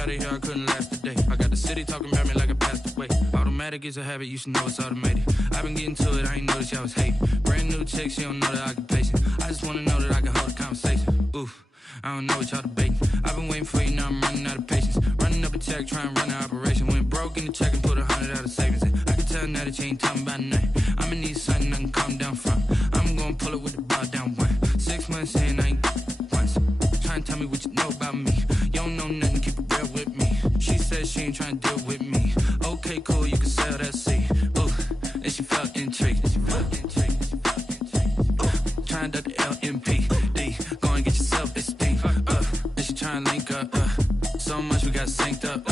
out of here, I couldn't last a day. I got the city talking about me like I passed away. Automatic is a habit, you should know it's automated. I've been getting to it, I ain't noticed y'all was hating. Brand new chick, she don't know that I can pace it. I just wanna know that I can hold a conversation. Oof, I don't know what y'all debating. I've been waiting for you, now I'm running out of patience. Running up a check, trying to run an operation. Went broke in the check and put 100 out of savings in. I can tell now that you ain't talking about nothing. I'ma need something I can calm down from. I'm gonna pull it with the bar down one. 6 months in, I ain't once. Trying to tell me what you know about me. You don't know nothing, keep it real with me. She said she ain't trying to deal with me. Okay, cool, you can sell that seed. Ooh, and she felt intrigued. Trying to duck the LMPD. Go and get yourself esteem. And she trying to link up. So much we got synced up.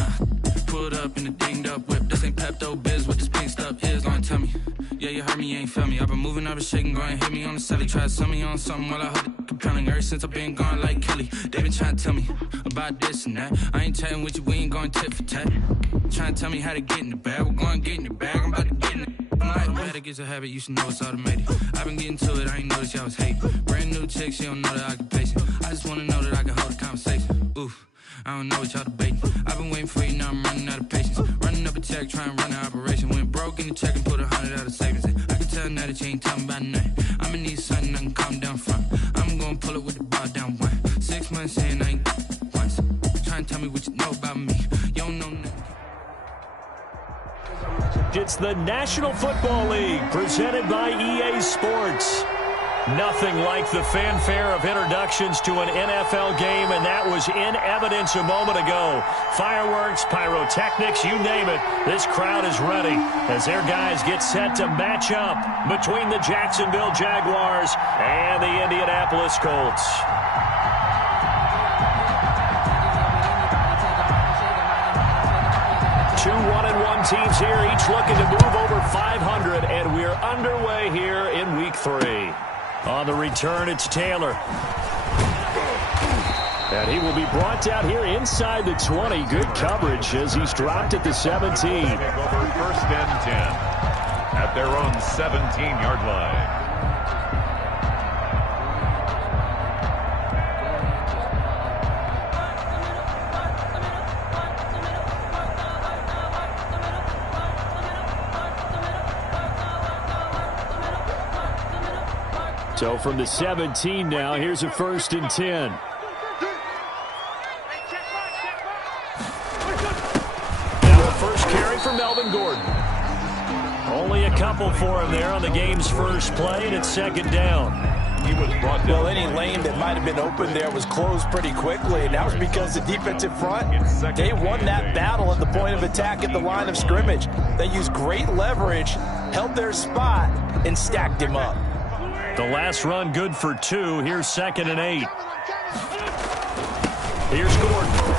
Pulled up in the dinged up whip. This ain't Pepto Biz, what this pink stuff is. Long tell me. Yeah, you heard me, you ain't felt me. I've been moving, I've been shaking, go and hit me on the celly. Try to sell me on something while I hold it compelling. Ever since I've been gone like Kelly, they been trying to tell me about this and that. I ain't chatting with you, we ain't going tit for tat. Trying to tell me how to get in the bag, we're going to get in the bag, I'm about to get in it. Automatic is a habit, you should know it's automated. I've been getting to it, I ain't noticed y'all was hating. Brand new chick, she don't know that I can pace it. I just wanna know that I can hold a conversation. Oof, I don't know what y'all debating. I've been waiting for you, now I'm running out of patience. Running up a check, trying to run an operation. Went broke in the check and put 100 out of savings in. I can tell now that you ain't talking about nothing. I'ma need something I can calm down from. I'm gonna pull it with the bar down one. 6 months in, I ain't once. Trying to tell me what you know about me. You don't know nothing. It's the National Football League presented by EA Sports. Nothing like the fanfare of introductions to an NFL game, and that was in evidence a moment ago. Fireworks, pyrotechnics, you name it. This crowd is ready as their guys get set to match up between the Jacksonville Jaguars and the Indianapolis Colts. Two 1-1 teams here, each looking to move over 500, and we're underway here in Week 3. On the return, it's Taylor. And he will be brought down here inside the 20. Good coverage as he's dropped at the 17. Over 1st and 10 at their own 17-yard line. So from the 17 now, here's a 1st and 10. Now the first carry for Melvin Gordon. Only a couple for him there on the game's first play, and it's 2nd down. He was brought down. Well, any lane that might have been open there was closed pretty quickly, and that was because the defensive front, they won that battle at the point of attack at the line of scrimmage. They used great leverage, held their spot, and stacked him up. The last run good for 2. Here's 2nd and 8. Here's Gordon.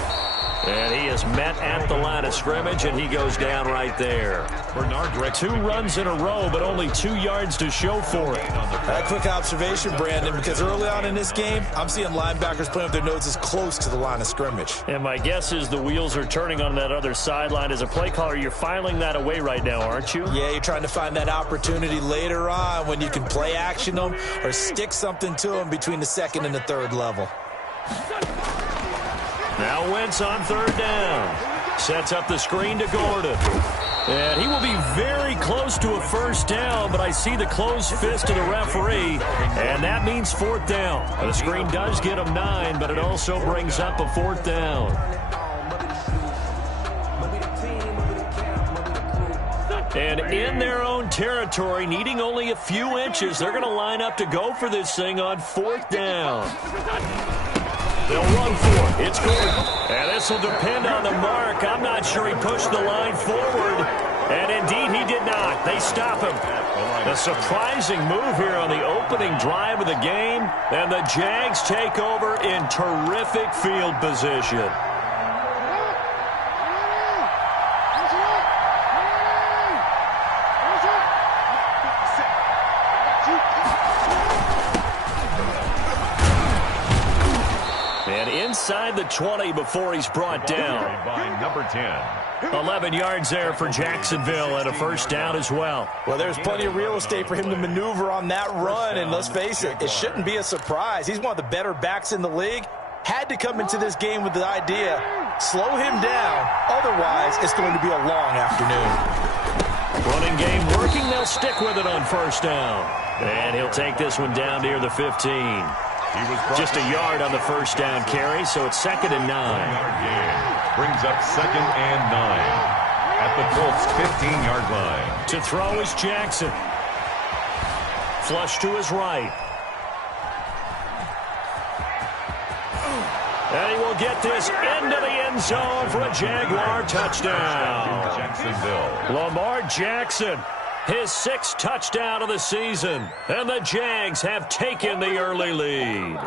And he is met at the line of scrimmage, and he goes down right there. Bernard, 2 runs in a row, but only 2 yards to show for it. A quick observation, Brandon, because early on in this game, I'm seeing linebackers playing with their noses close to the line of scrimmage. And my guess is the wheels are turning on that other sideline. As a play caller, you're filing that away right now, aren't you? Yeah, you're trying to find that opportunity later on when you can play action them or stick something to them between the 2nd and the 3rd level. Now Wentz on 3rd down. Sets up the screen to Gordon. And he will be very close to a 1st down, but I see the closed fist of the referee, and that means 4th down. The screen does get him 9, but it also brings up a 4th down. And in their own territory, needing only a few inches, they're going to line up to go for this thing on 4th down. They'll run for it. It's Gordon. And this will depend on the mark. I'm not sure he pushed the line forward. And indeed, he did not. They stop him. A surprising move here on the opening drive of the game. And the Jags take over in terrific field position. Inside the 20 before he's brought down. By number 10. 11 yards there for Jacksonville and a 1st down as well. Well, there's plenty of real estate for him to maneuver on that run, and let's face it, it shouldn't be a surprise. He's one of the better backs in the league. Had to come into this game with the idea Slow him down. Otherwise, it's going to be a long afternoon. Running game working. They'll stick with it on first down. And he'll take this one down near the 15. Just a yard on the first down carry, so it's 2nd and 9. Brings up 2nd and 9 at the Colts' 15-yard line. To throw is Jackson. Flush to his right. And he will get this into the end zone for a Jaguar touchdown. Jacksonville. Lamar Jackson, his 6th touchdown of the season. And the Jags have taken the early lead.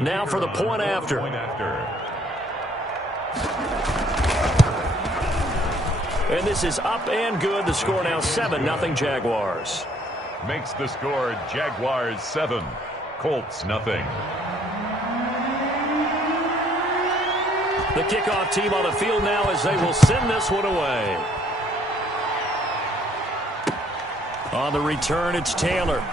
Now for the point after. And this is up and good. The score now 7-0 Jaguars. Makes the score Jaguars 7, Colts nothing. The kickoff team on the field now as they will send this one away. On the return, it's Taylor.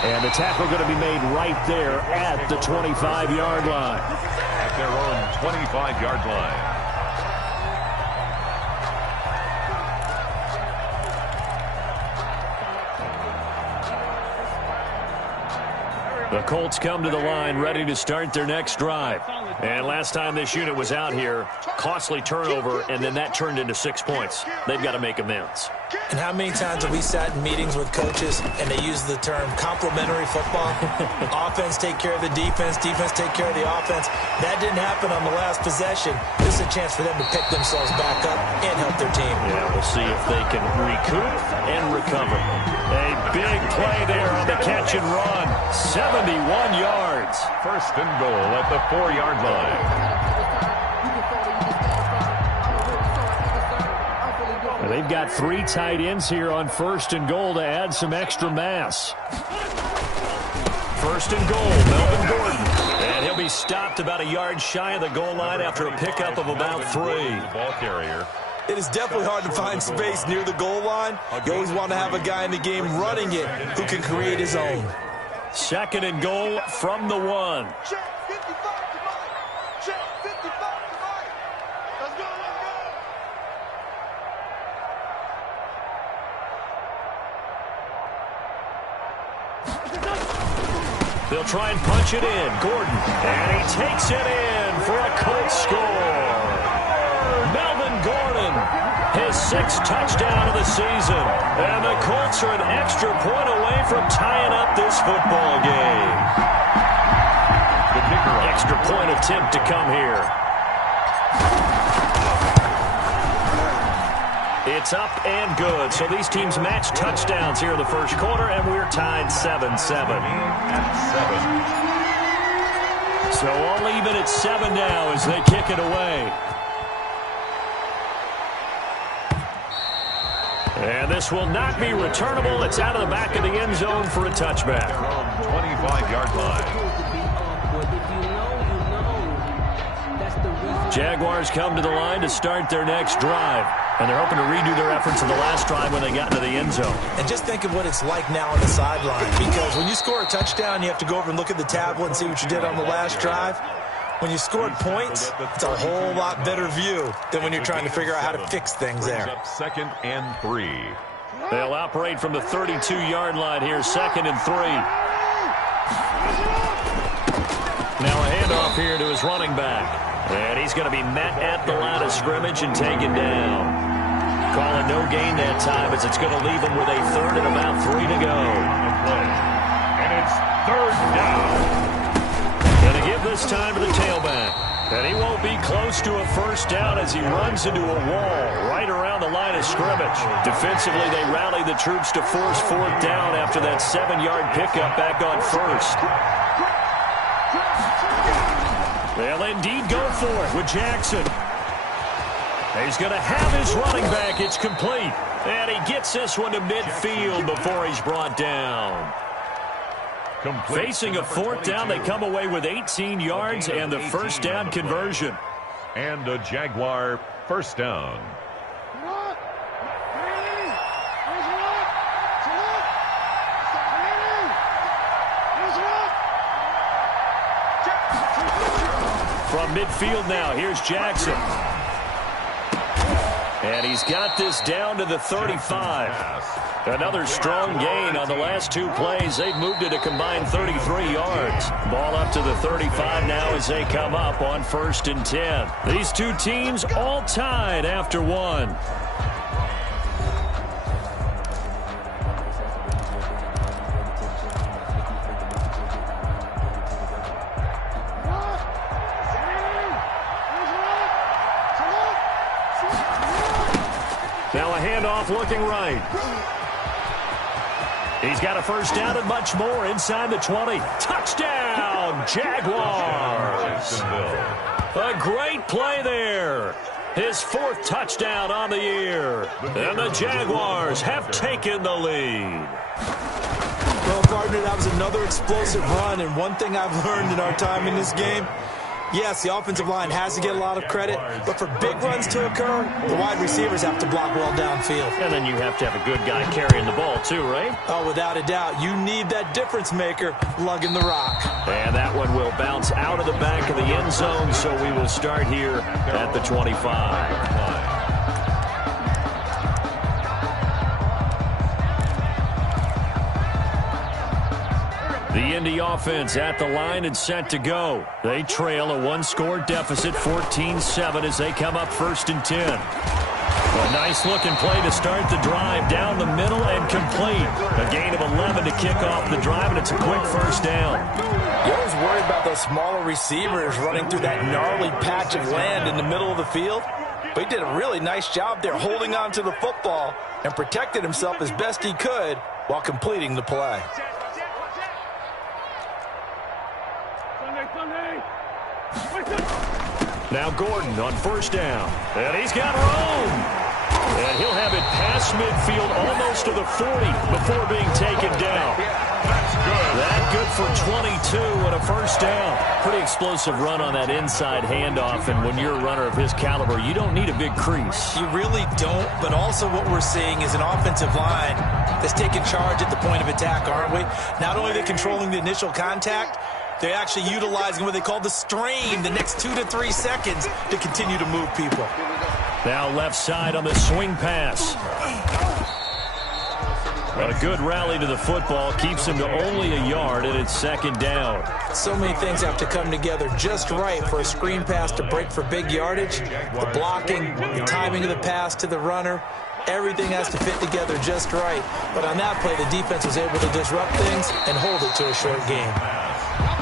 And the tackle going to be made right there at the 25-yard line. At their own 25-yard line. The Colts come to the line ready to start their next drive. And last time this unit was out here, costly turnover, and then that turned into 6 points. They've got to make amends. And how many times have we sat in meetings with coaches and they use the term complementary football? Offense take care of the defense, defense take care of the offense. That didn't happen on the last possession. This is a chance for them to pick themselves back up and help their team. Yeah, we'll see if they can recoup and recover. A big play there on the catch and run. 71 yards. 1st and goal at the 4-yard line. They've got 3 tight ends here on 1st and goal to add some extra mass. 1st and goal, Melvin Gordon. And he'll be stopped about a yard shy of the goal line after a pickup of about 3. Ball carrier. It is definitely hard to find space near the goal line. You always want to have a guy in the game running it who can create his own. 2nd and goal from the 1. They'll try and punch it in. Gordon. And he takes it in for a Colts score. Melvin Gordon, his 6th touchdown of the season. And the Colts are an extra point away from tying up this football game. Extra point attempt to come here. It's up and good. So these teams match touchdowns here in the first quarter, and we're tied 7-7. So all even at 7 now as they kick it away. And this will not be returnable. It's out of the back of the end zone for a touchback. 25-yard line. Jaguars come to the line to start their next drive. And they're hoping to redo their efforts in the last drive when they got into the end zone. And just think of what it's like now on the sideline. Because when you score a touchdown, you have to go over and look at the tablet and see what you did on the last drive. When you scored points, it's a whole lot better view than when you're trying to figure out how to fix things there. 2nd and 3. They'll operate from the 32-yard line here, 2nd and 3. Now a handoff here to his running back. And he's going to be met at the line of scrimmage and taken down. Calling no gain that time as it's going to leave him with a 3rd and about 3 to go. And it's 3rd down. Going to give this time to the tailback. And he won't be close to a first down as he runs into a wall right around the line of scrimmage. Defensively, they rally the troops to force fourth down after that 7-yard pickup back on first. They'll indeed go for it with Jackson. He's going to have his running back. It's complete. And he gets this one to midfield before he's brought down. Facing a fourth down, they come away with 18 yards and the first down conversion. And a Jaguar first down. From midfield now, here's Jackson. And he's got this down to the 35. Another strong gain on the last two plays. They've moved it a combined 33 yards. Ball up to the 35 now as they come up on 1st and 10. These two teams all tied after one. Now a handoff looking right. He's got a first down and much more inside the 20. Touchdown, Jaguars! A great play there. His 4th touchdown on the year. And the Jaguars have taken the lead. Well, partner, that was another explosive run, and one thing I've learned in our time in this game, yes, the offensive line has to get a lot of credit, but for big runs to occur, the wide receivers have to block well downfield. And then you have to have a good guy carrying the ball too, right? Oh, without a doubt. You need that difference maker lugging the rock. And that one will bounce out of the back of the end zone, so we will start here at the 25. The Indy offense at the line and set to go. They trail a one-score deficit, 14-7, as they come up 1st and 10. A nice-looking play to start the drive down the middle and complete. A gain of 11 to kick off the drive, and it's a quick first down. You always worried about those smaller receivers running through that gnarly patch of land in the middle of the field. But he did a really nice job there holding on to the football and protected himself as best he could while completing the play. Now Gordon on first down. And he's got room. And he'll have it past midfield almost to the 40 before being taken down. That's good. That good for 22 and a first down. Pretty explosive run on that inside handoff. And when you're a runner of his caliber, you don't need a big crease. You really don't, but also what we're seeing is an offensive line that's taking charge at the point of attack, aren't we? Not only are they controlling the initial contact, they're actually utilizing what they call the strain the next 2 to 3 seconds to continue to move people. Now left side on the swing pass. A good rally to the football keeps him to only a yard, and it's 2nd down. So many things have to come together just right for a screen pass to break for big yardage. The blocking, the timing of the pass to the runner, everything has to fit together just right. But on that play, the defense was able to disrupt things and hold it to a short game.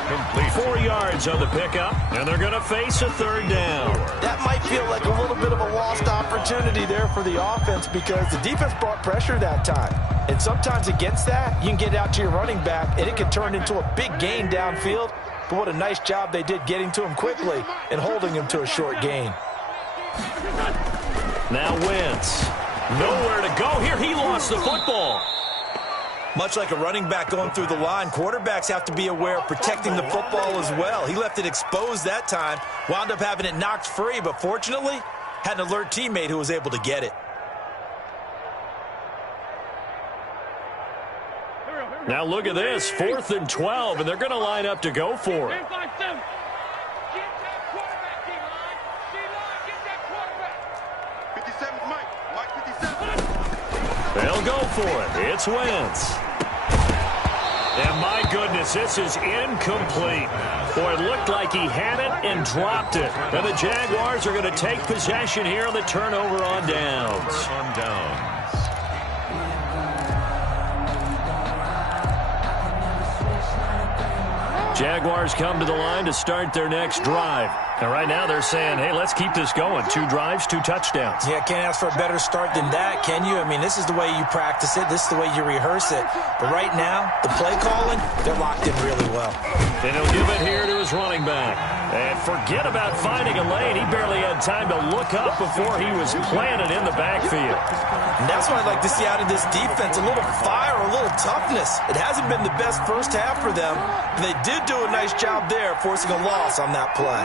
Complete. 4 yards on the pickup, and they're going to face a 3rd down. That might feel like a little bit of a lost opportunity there for the offense because the defense brought pressure that time. And sometimes against that, you can get out to your running back, and it can turn into a big gain downfield. But what a nice job they did getting to him quickly and holding him to a short gain. Now Wentz. Nowhere to go here. He lost the football. Much like a running back going through the line, quarterbacks have to be aware of protecting the football as well. He left it exposed that time, wound up having it knocked free, but fortunately, had an alert teammate who was able to get it. Now look at this, 4th and 12, and they're going to line up to go for it. They'll go for it. It's Wentz. And my goodness, this is incomplete. Boy, it looked like he had it and dropped it. And the Jaguars are going to take possession here on the turnover on downs. Jaguars come to the line to start their next drive. And right now they're saying, hey, let's keep this going. 2 drives, 2 touchdowns. Yeah, can't ask for a better start than that, can you? I mean, this is the way you practice it. This is the way you rehearse it. But right now, the play calling, they're locked in really well. And he'll give it here to his running back. And forget about finding a lane. He barely had time to look up before he was planted in the backfield. And that's what I'd like to see out of this defense, a little fire, a little toughness. It hasn't been the best first half for them. But they did do a nice job there, forcing a loss on that play.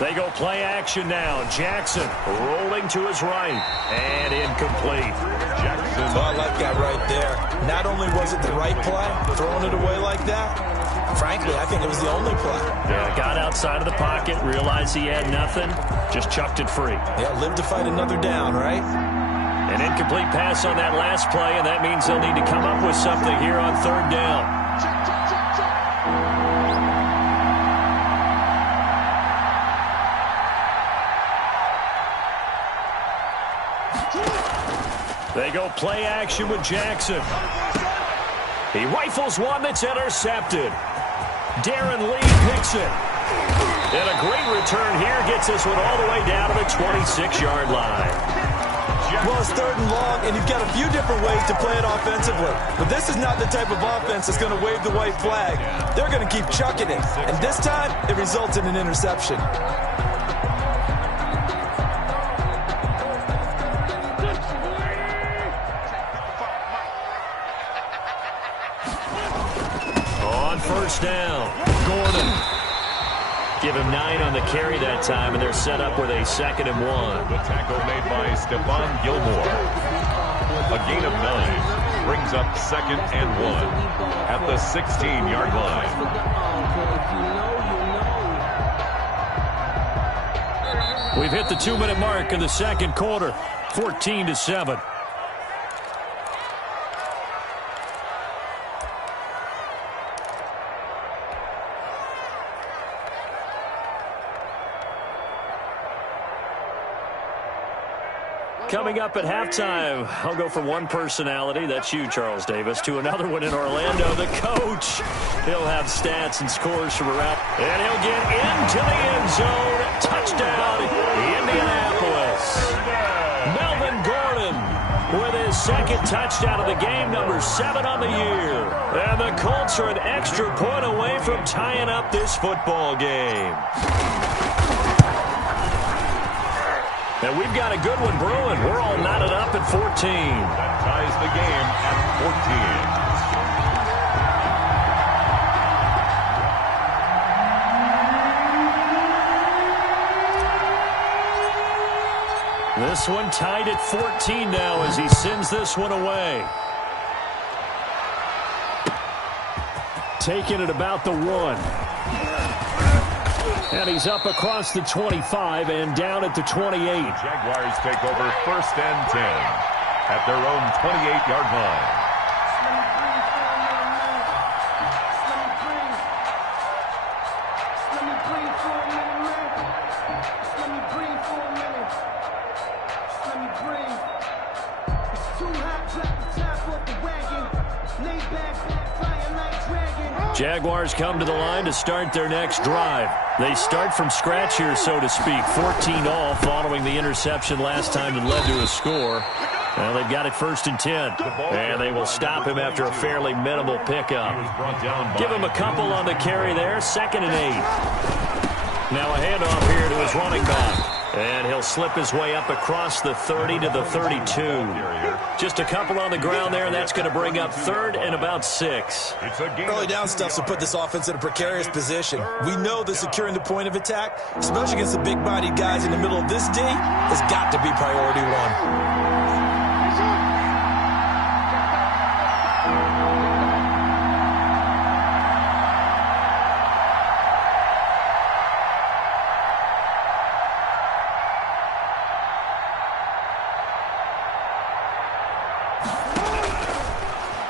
They go play action now. Jackson rolling to his right and incomplete. Jackson. Oh, I like that right there. Not only was it the right play, throwing it away like that, frankly, I think it was the only play. Yeah, got outside of the pocket, realized he had nothing, just chucked it free. Yeah, live to fight another down, right? An incomplete pass on that last play, and that means they'll need to come up with something here on 3rd down. They go play action with Jackson. He rifles one that's intercepted. Darren Lee picks it. And a great return here gets this one all the way down to the 26-yard line. Well, it's 3rd and long, and you've got a few different ways to play it offensively. But this is not the type of offense that's going to wave the white flag. They're going to keep chucking it. And this time, it results in an interception. First down, Gordon. Give him 9 on the carry that time, and they're set up with a 2nd and 1. The tackle made by Stephon Gilmore. A gain of 9 brings up 2nd and 1 at the 16-yard line. We've hit the 2-minute mark in the 2nd quarter, 14-7. Coming up at halftime, I'll go from one personality, that's you, Charles Davis, to another one in Orlando, the coach. He'll have stats and scores from around, and he'll get into the end zone. Touchdown, Indianapolis. Melvin Gordon with his 2nd touchdown of the game, number 7 on the year. And the Colts are an extra point away from tying up this football game. And we've got a good one brewing. We're all knotted up at 14. That ties the game at 14. This one tied at 14 now as he sends this one away. Taking it about the 1. And he's up across the 25 and down at the 28. The Jaguars take over 1st and 10 at their own 28-yard line. Jaguars come to the line to start their next drive. They start from scratch here, so to speak. 14 all following the interception last time that led to a score. Well, they've got it 1st and 10. And they will stop him after a fairly minimal pickup. Give him a couple on the carry there. 2nd and 8. Now a handoff here to his running back. And he'll slip his way up across the 30 to the 32. Just a couple on the ground there, and that's going to bring up 3rd and about 6. Early down stuff will put this offense in a precarious position. We know that securing the point of attack, especially against the big-bodied guys in the middle of this D, has got to be priority 1.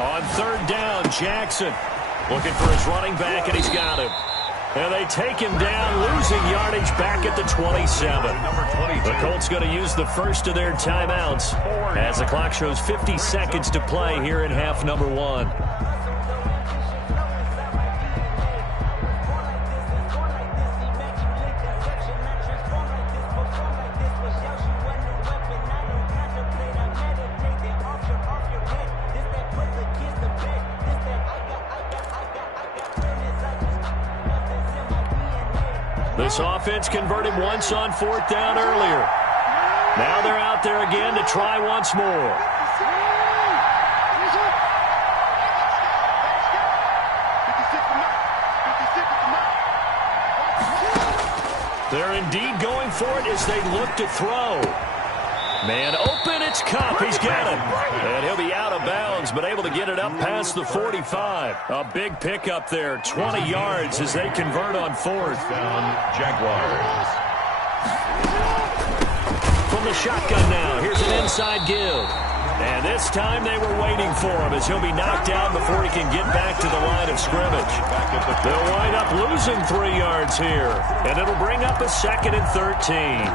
On 3rd down, Jackson looking for his running back, and he's got him. And they take him down, losing yardage back at the 27. The Colts going to use the first of their timeouts as the clock shows 50 seconds to play here in half number 1. This offense converted once on 4th down earlier. Now they're out there again to try once more. They're indeed going for it as they look to throw. Man open, it's Cup. He's got him. And he'll be out of bounds, but able to get it up past the 45. A big pickup there, 20 yards as they convert on 4th. Down, Jaguars. From the shotgun now, here's an inside give. And this time they were waiting for him as he'll be knocked out before he can get back to the line of scrimmage. They'll wind up losing 3 yards here, and it'll bring up a 2nd and 13.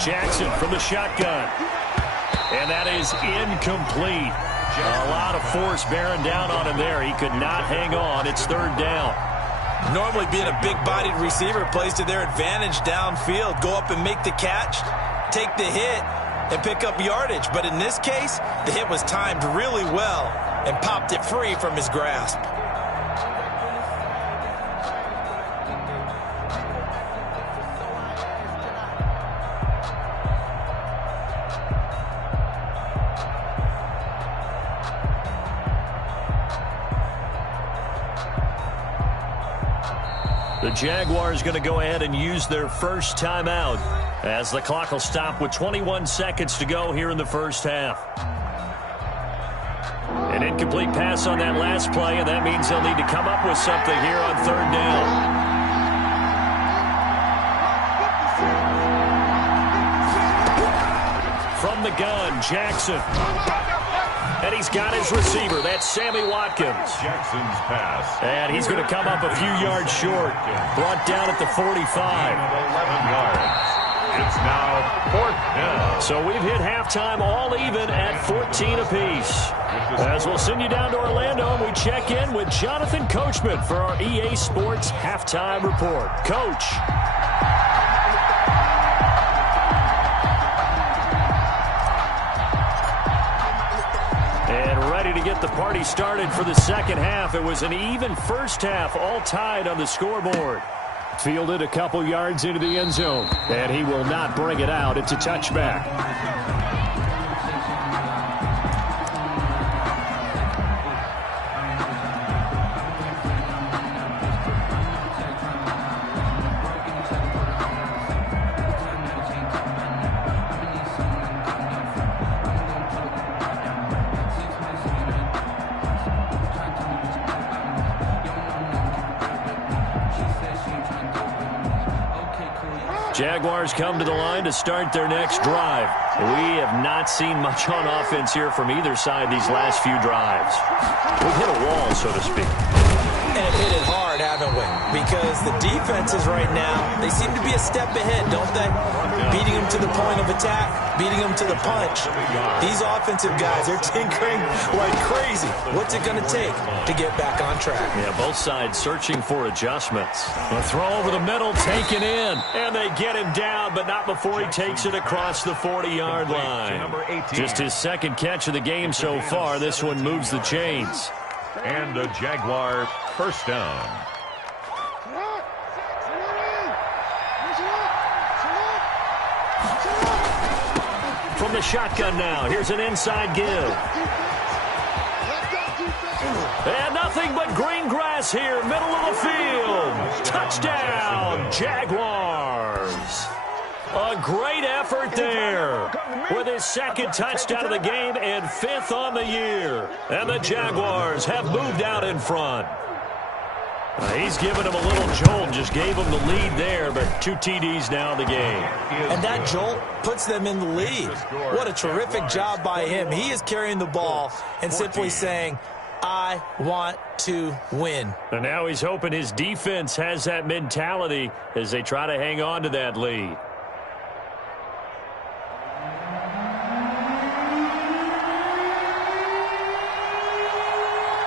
Jackson from the shotgun. And that is incomplete. A lot of force bearing down on him there. He could not hang on. It's 3rd down. Normally being a big-bodied receiver plays to their advantage downfield. Go up and make the catch, take the hit, and pick up yardage. But in this case, the hit was timed really well and popped it free from his grasp. The Jaguars going to go ahead and use their first timeout as the clock will stop with 21 seconds to go here in the first half. An incomplete pass on that last play, and that means they'll need to come up with something here on 3rd down. From the gun, Jackson. And he's got his receiver. That's Sammy Watkins. Jackson's pass. And he's going to come up a few yards short. Brought down at the 45. 11 yards. It's now 4th down. So we've hit halftime all even at 14 apiece. As we'll send you down to Orlando, and we check in with Jonathan Coachman for our EA Sports Halftime Report. Coach. To get the party started for the second half. It was an even first half, all tied on the scoreboard. Fielded a couple yards into the end zone, and he will not bring it out. It's a touchback. Jaguars come to the line to start their next drive. We have not seen much on offense here from either side these last few drives. We've hit a wall, so to speak. And have hit it hard, haven't we? Because the defenses right now, they seem to be a step ahead, don't they? Beating them to the point of attack, beating them to the punch. These offensive guys, they're tinkering like crazy. What's it going to take to get back on track? Yeah, both sides searching for adjustments. A throw over the middle, taken in. And they get him down, but not before he takes it across the 40-yard line. Just his second catch of the game so far. This one moves the chains. And a Jaguar first down. From the shotgun now, here's an inside give. And nothing but green grass here, middle of the field. Touchdown, Jaguars. A great effort there with his second touchdown of the game and 5th on the year. And the Jaguars have moved out in front. He's given him a little jolt, just gave him the lead there, but 2 TDs now in the game. And that jolt puts them in the lead. What a terrific job by him. He is carrying the ball and simply saying, I want to win. And now he's hoping his defense has that mentality as they try to hang on to that lead.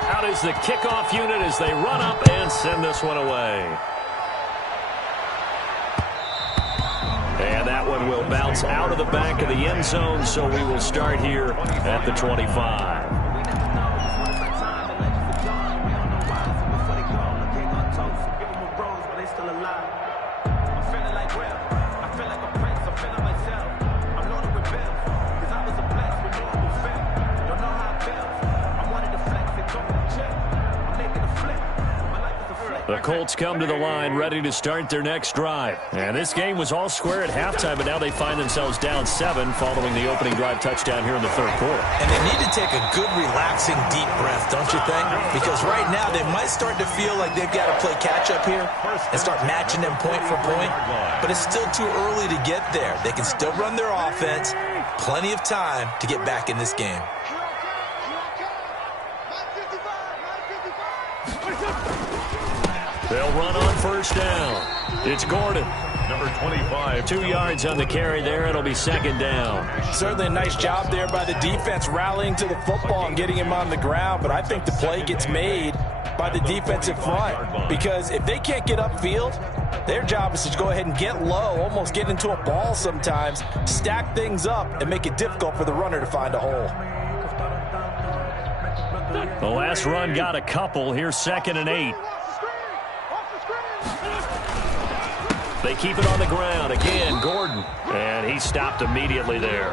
Out is the kickoff unit as they run up and send this one away. And that one will bounce out of the back of the end zone, so we will start here at the 25. The Colts come to the line ready to start their next drive. And this game was all square at halftime, but now they find themselves down 7 following the opening drive touchdown here in the third quarter. And they need to take a good, relaxing, deep breath, don't you think? Because right now they might start to feel like they've got to play catch-up here and start matching them point for point. But it's still too early to get there. They can still run their offense. Plenty of time to get back in this game. They'll run on first down. It's Gordon. Number 25. 2 yards on the carry there. It'll be second down. Certainly a nice job there by the defense rallying to the football and getting him on the ground. But I think the play gets made by the defensive front. Because if they can't get upfield, their job is to go ahead and get low, almost get into a ball sometimes, stack things up, and make it difficult for the runner to find a hole. The last run got a couple. Here's 2nd and 8. They keep it on the ground. Again, Gordon. And he stopped immediately there.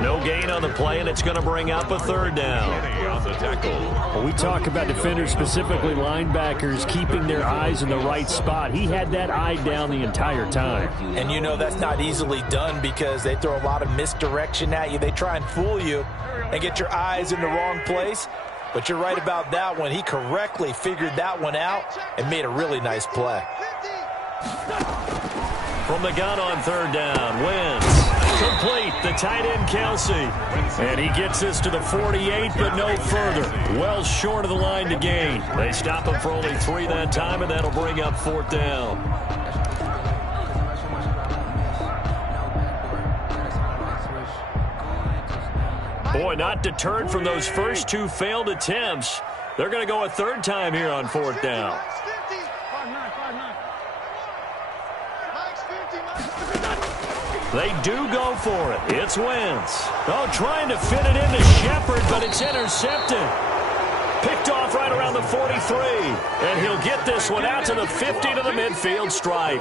No gain on the play, and it's going to bring up a 3rd down. Well, we talk about defenders, specifically linebackers, keeping their eyes in the right spot. He had that eye down the entire time. And you know that's not easily done because they throw a lot of misdirection at you. They try and fool you and get your eyes in the wrong place. But you're right about that one. He correctly figured that one out and made a really nice play. From the gun on 3rd down, wins. Complete, the tight end Kelsey. And he gets this to the 48, but no further. Well short of the line to gain. They stop him for only 3 that time, and that'll bring up 4th down. Boy, not deterred from those first 2 failed attempts. They're going to go a 3rd time here on 4th down. They do go for it. It's Wentz. Oh, trying to fit it into Shepard, but it's intercepted. Picked off right around the 43. And he'll get this one out to the 50 to the midfield stripe.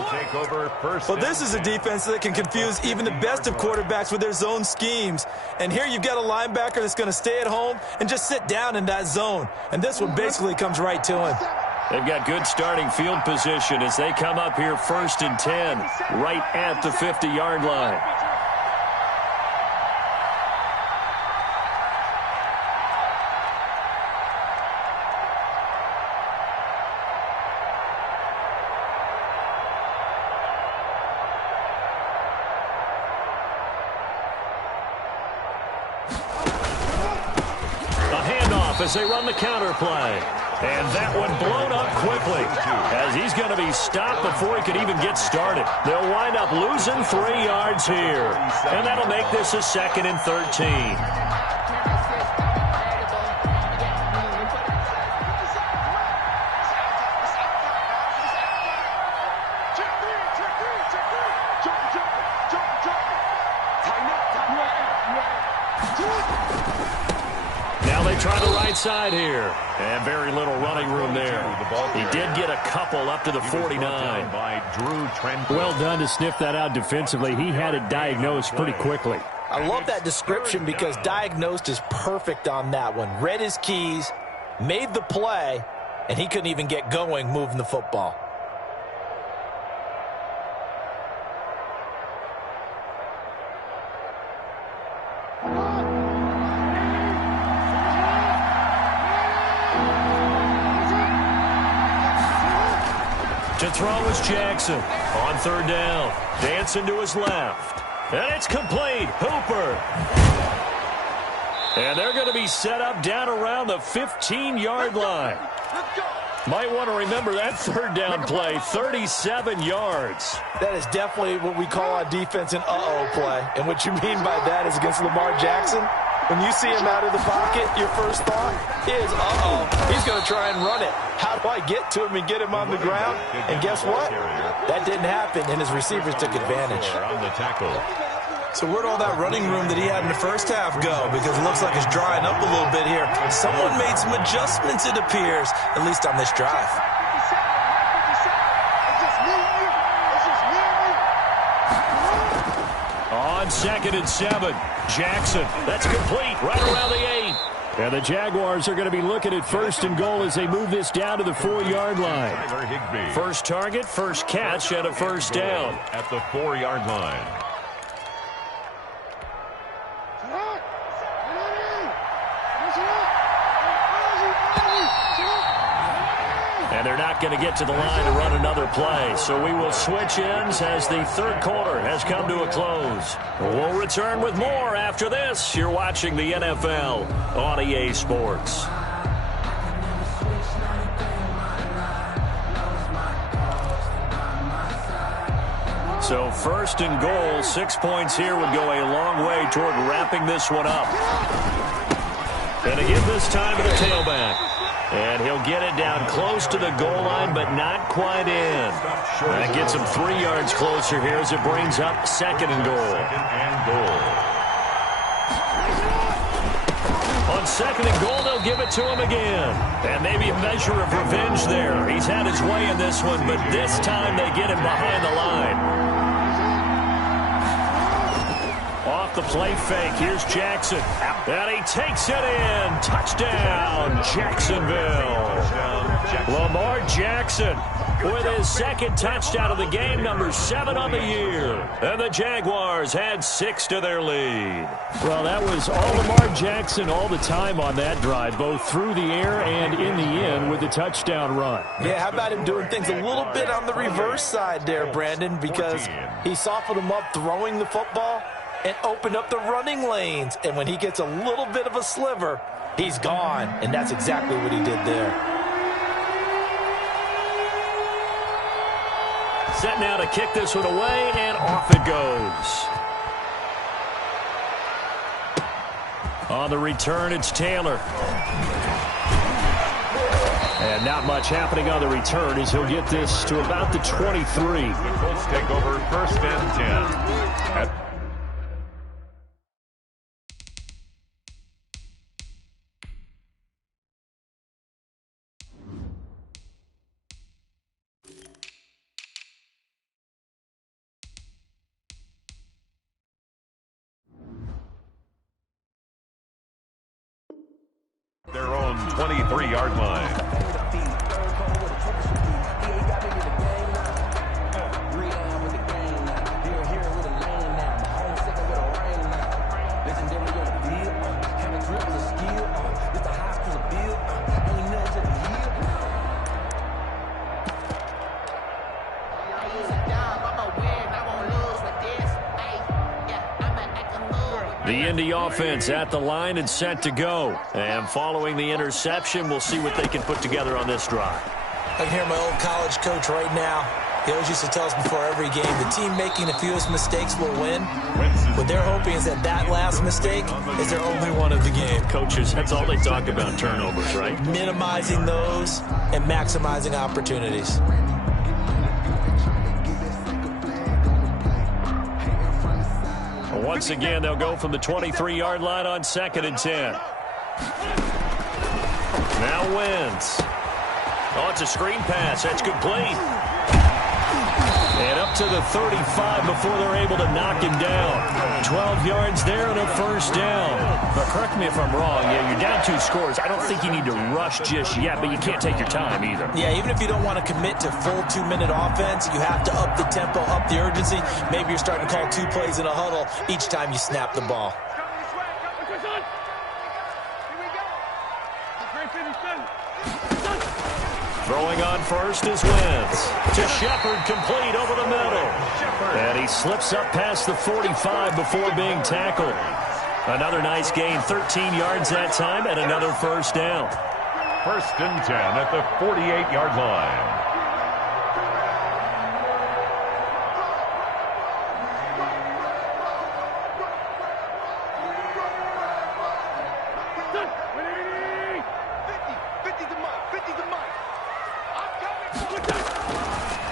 Well, this is a defense that can confuse even the best of quarterbacks with their zone schemes. And here you've got a linebacker that's going to stay at home and just sit down in that zone. And this one basically comes right to him. They've got good starting field position as they come up here 1st and 10, right at the 50-yard line. A handoff as they run the counter play. And that one blown up quickly as he's going to be stopped before he could even get started. They'll wind up losing 3 yards here. And that'll make this a 2nd and 13. Now they try the right side here. And very little running room there. He did get a couple up to the 49. Well done to sniff that out defensively. He had it diagnosed pretty quickly. I love that description because diagnosed is perfect on that one. Read his keys, made the play, and he couldn't even get going moving the football. To throw is Jackson. On third down. Dancing to his left. And it's complete. Hooper. And they're going to be set up down around the 15-yard line. Might want to remember that third down play, 37 yards. That is definitely what we call on defense an uh-oh play. And what you mean by that is against Lamar Jackson, when you see him out of the pocket, your first thought is, uh-oh, he's going to try and run it. How do I get to him and get him on the ground? And guess what? That didn't happen, and his receivers took advantage. On the tackle. So where'd all that running room that he had in the first half go? Because it looks like it's drying up a little bit here. Someone made some adjustments, it appears, at least on this drive. On 2nd and 7, Jackson. That's complete right around the 8. And the Jaguars are going to be looking at 1st and goal as they move this down to the 4-yard line. First target, first catch, and a first down. At the 4-yard line. And they're not going to get to the line to run another play. So we will switch ends as the third quarter has come to a close. We'll return with more after this. You're watching the NFL on EA Sports. So 1st and goal, 6 points here would go a long way toward wrapping this one up. And again this time to the tailback. And he'll get it down close to the goal line, but not quite in. That gets him 3 yards closer here as it brings up 2nd and goal. On 2nd and goal, they'll give it to him again. And maybe a measure of revenge there. He's had his way in this one, but this time they get him behind the line. Off the play fake, here's Jackson. And he takes it in. Touchdown, Jacksonville. Lamar Jackson with his 2nd touchdown of the game, number 7 on the year. And the Jaguars had 6 to their lead. Well, that was all Lamar Jackson all the time on that drive, both through the air and in the end with the touchdown run. Yeah, how about him doing things a little bit on the reverse side there, Brandon, because he softened him up throwing the football and opened up the running lanes. And when he gets a little bit of a sliver, he's gone. And that's exactly what he did there. Set now to kick this one away, and off it goes. On the return, it's Taylor. And not much happening on the return as he'll get this to about the 23. The Colts take over 1st and 10. Their own 23-yard line. The Indy offense at the line and set to go. And following the interception, we'll see what they can put together on this drive. I can hear my old college coach right now. He always used to tell us before every game, the team making the fewest mistakes will win. What they're hoping is that that last mistake is their only one of the game. Coaches, that's all they talk about, turnovers, right? Minimizing those and maximizing opportunities. Once again, they'll go from the 23-yard line on 2nd and 10. Now Wentz. Oh, it's a screen pass. That's complete. And up to the 35 before they're able to knock him down. 12 yards there and a first down. But correct me if I'm wrong. Yeah, you're down 2 scores. I don't think you need to rush just yet, but you can't take your time either. Yeah, even if you don't want to commit to full 2-minute offense, you have to up the tempo, up the urgency. Maybe you're starting to call 2 plays in a huddle each time you snap the ball. Throwing on first is Wentz. To Shepard, complete over the middle. And he slips up past the 45 before being tackled. Another nice gain, 13 yards that time, and another first down. 1st and 10 at the 48-yard line.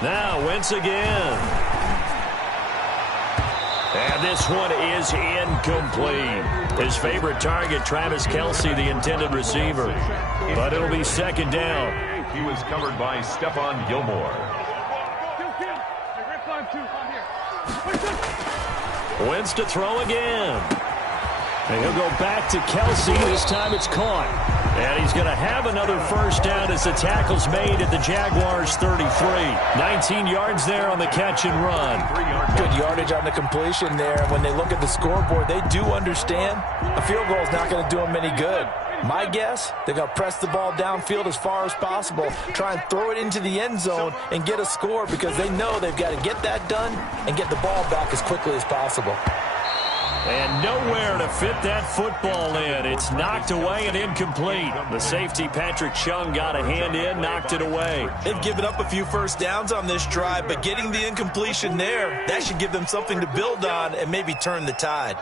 Now Wentz again. And this one is incomplete. His favorite target, Travis Kelce, the intended receiver. But it'll be 2nd down. He was covered by Stephon Gilmore. Wentz to throw again. And he'll go back to Kelce. This time it's caught. And he's going to have another first down as the tackle's made at the Jaguars' 33. 19 yards there on the catch and run. Good yardage on the completion there. When they look at the scoreboard, they do understand a field goal is not going to do them any good. My guess, they're going to press the ball downfield as far as possible, try and throw it into the end zone and get a score because they know they've got to get that done and get the ball back as quickly as possible. And nowhere to fit that football in. It's knocked away and incomplete. The safety, Patrick Chung, got a hand in, knocked it away. They've given up a few first downs on this drive, but getting the incompletion there, that should give them something to build on and maybe turn the tide.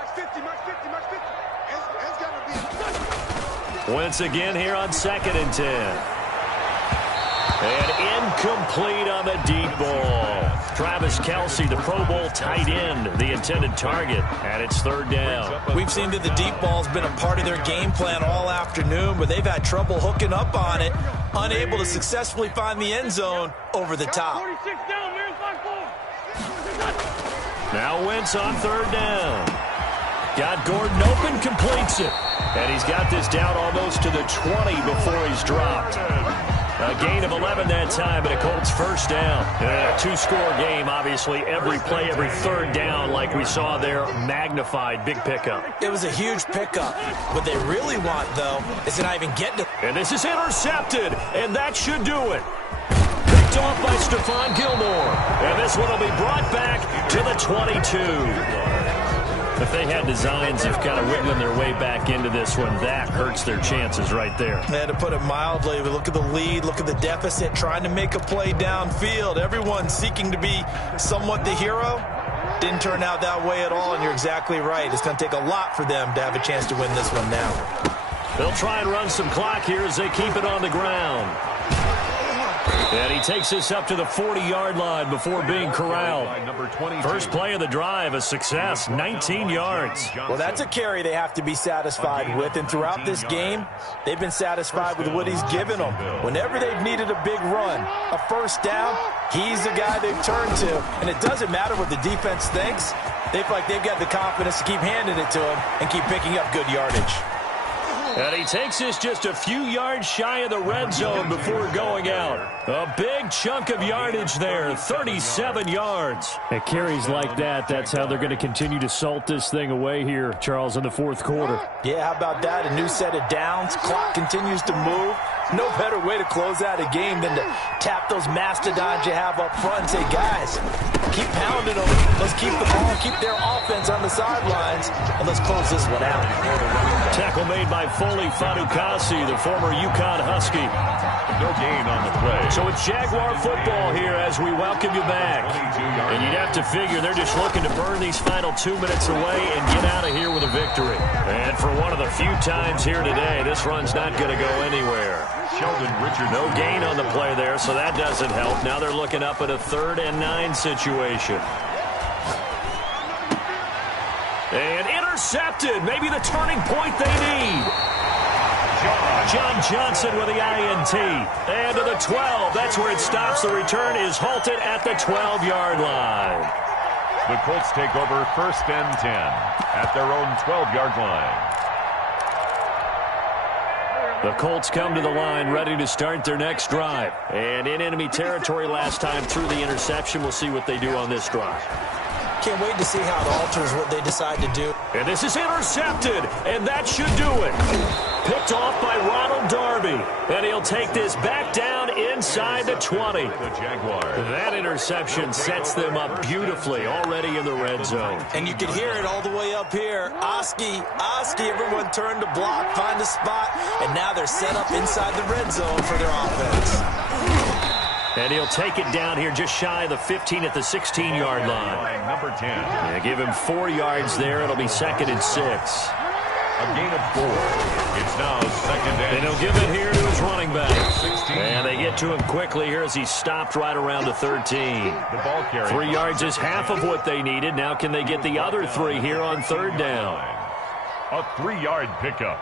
Once again here on 2nd and 10. And incomplete on the deep ball. Travis Kelce, the Pro Bowl tight end, the intended target, and it's 3rd down. We've seen that the deep ball's been a part of their game plan all afternoon, but they've had trouble hooking up on it, unable to successfully find the end zone over the top. Now Wentz on 3rd down. Got Gordon open, completes it. And he's got this down almost to the 20 before he's dropped. A gain of 11 that time, and a Colts first down. A 2-score game, obviously. Every play, every 3rd down, like we saw there, magnified. Big pickup. It was a huge pickup. What they really want, though, is to not even get to... And this is intercepted, and that should do it. Picked off by Stephon Gilmore. And this one will be brought back to the 22. If they had designs of kind of wiggling their way back into this one, that hurts their chances right there. Yeah, to put it mildly, we look at the lead, look at the deficit, trying to make a play downfield. Everyone seeking to be somewhat the hero. Didn't turn out that way at all, and you're exactly right. It's going to take a lot for them to have a chance to win this one now. They'll try and run some clock here as they keep it on the ground. And he takes this up to the 40-yard line before being corralled. First play of the drive, a success, 19 yards. Well, that's a carry they have to be satisfied with, and throughout this game, they've been satisfied with what he's given them. Whenever they've needed a big run, a first down, he's the guy they've turned to, and it doesn't matter what the defense thinks. They feel like they've got the confidence to keep handing it to him and keep picking up good yardage. And he takes this just a few yards shy of the red zone before going out. A big chunk of yardage there, 37 yards. At carries like that, that's how they're going to continue to salt this thing away here, Charles, in the 4th quarter. Yeah, how about that? A new set of downs. Clock continues to move. No better way to close out a game than to tap those mastodons you have up front and say, guys, keep pounding them. Let's keep the ball, keep their offense on the sidelines, and let's close this one out. Tackle made by Foley Fadukasi, the former UConn Husky. No gain on the play. So it's Jaguar football here as we welcome you back. And you'd have to figure they're just looking to burn these final 2 minutes away and get out of here with a victory. And for one of the few times here today, this run's not going to go anywhere. No gain on the play there, so that doesn't help. Now they're looking up at a 3rd and 9 situation. And intercepted. Maybe the turning point they need. John Johnson with the INT. And to the 12. That's where it stops. The return is halted at the 12-yard line. The Colts take over 1st and 10 at their own 12-yard line. The Colts come to the line ready to start their next drive. And in enemy territory last time through the interception. We'll see what they do on this drive. Can't wait to see how it alters what they decide to do. And this is intercepted, and that should do it. Picked off by Ronald Darby. And he'll take this back down inside the 20. The Jaguars. That interception sets them up beautifully already in the red zone. And you can hear it all the way up here. Oski, everyone turned to block, find a spot, and now they're set up inside the red zone for their offense. And he'll take it down here just shy of the 15 at the 16-yard line. Number 10. Yeah, give him 4 yards there. It'll be 2nd and 6. A gain of 4. It's now 2nd and And he'll give it here to his running back. And they get to him quickly here as he stopped right around the 13. The ball carrier. 3 yards is half of what they needed. Now can they get the other 3 here on 3rd down? A 3-yard pickup.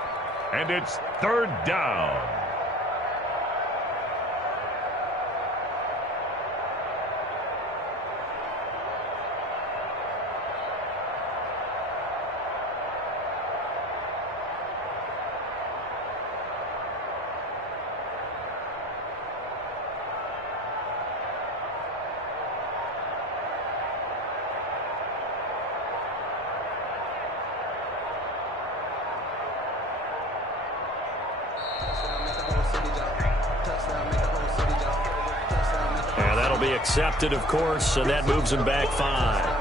And it's 3rd down. And that'll be accepted, of course, and that moves him back 5.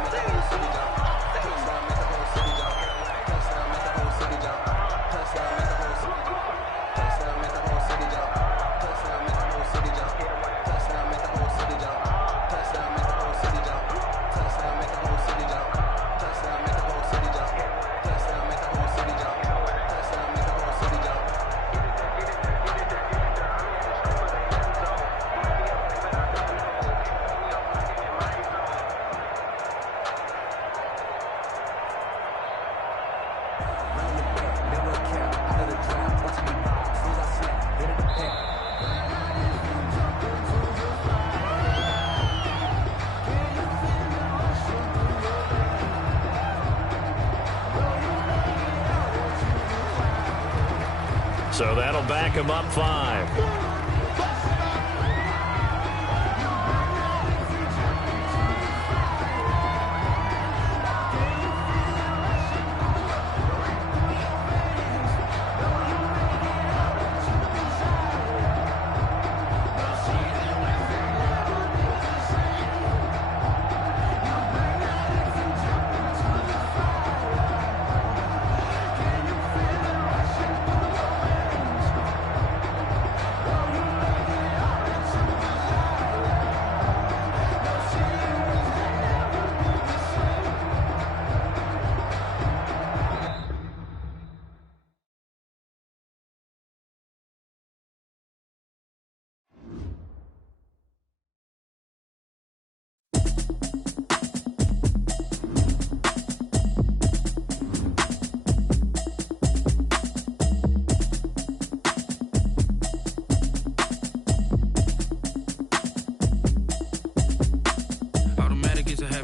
So that'll back him up 5.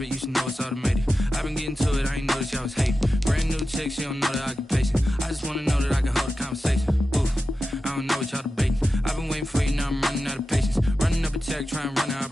You should know it's automated. I've been getting to it, I ain't noticed y'all was hating. Brand new chick, she don't know the occupation. I just wanna know that I can hold a conversation. Ooh, I don't know what y'all debating. I've been waiting for you, now I'm running out of patience. Running up a check, trying to run out